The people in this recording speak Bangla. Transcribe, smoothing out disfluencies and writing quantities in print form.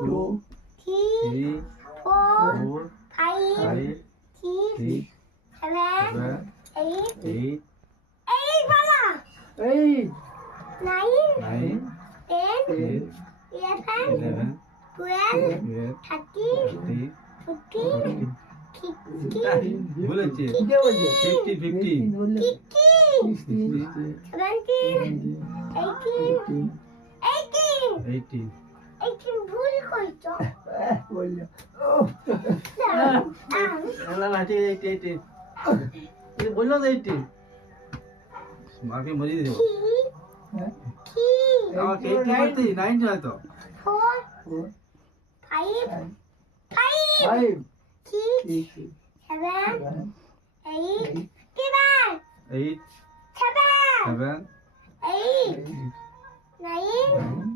2, 3, 4, 5, 6, 7, 8, 8 bala. 8, 9, 10, 11, 12, 13, 14, 15, বলেছে কে বলছে? 50 50 16, 17, 18, 18, 18 ভুল কইছো। বললো না না ঠিক আছে 80 বললো তো 80 মাকে মরিয়ে দেবো কি আমাকে 80 বলতে 90 হয়তো 4, 5, 5, 6, 7, 8, 8 7, 7 8, 9,